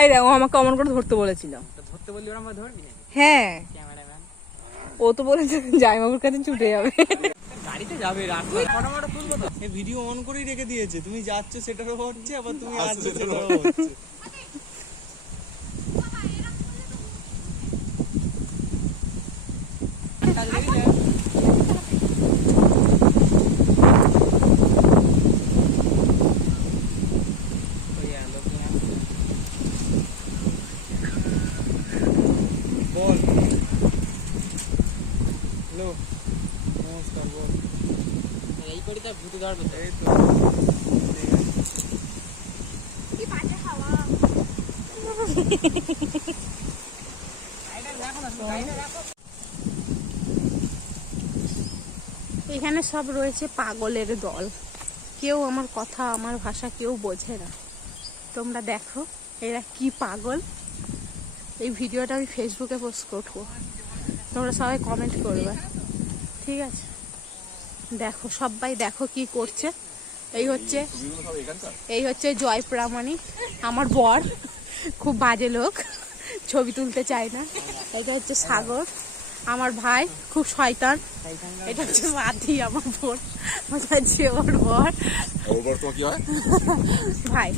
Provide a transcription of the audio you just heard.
এই দেখো আমাকে অমন করে ধরতে বলেছিল। হ্যাঁ ও তো বলেছে জামাইবাবুর কাছে ছুটে যাবে। ভিডিও অন করেই রেখে দিয়েছে, তুমি যাচ্ছ সেটারও হচ্ছে, আবার তুমি আসছো সেটারও হচ্ছে। বল হ্যালো, নমস্কার, বল। এই করি তা ভূতে ধরবে তো। এই তো কি বাজে হাওয়া। এখানে সব রয়েছে পাগলের দল, কেউ আমার কথা আমার ভাষা কেউ বোঝে না। তোমরা দেখো এরা কি পাগল। এই ভিডিওটা আমি ফেসবুকে পোস্ট করবো, তোমরা সবাই কমেন্ট করবে, ঠিক আছে? দেখো সবাই দেখো কি করছে। এই হচ্ছে জয় প্রামাণিক, আমার বর, খুব বাজে লোক, ছবি তুলতে চায় না। এটা হচ্ছে সাগর আমার ভাই, খুব শয়তান। এটা হচ্ছে সাথী আমার বোন, ওর বর ভাই।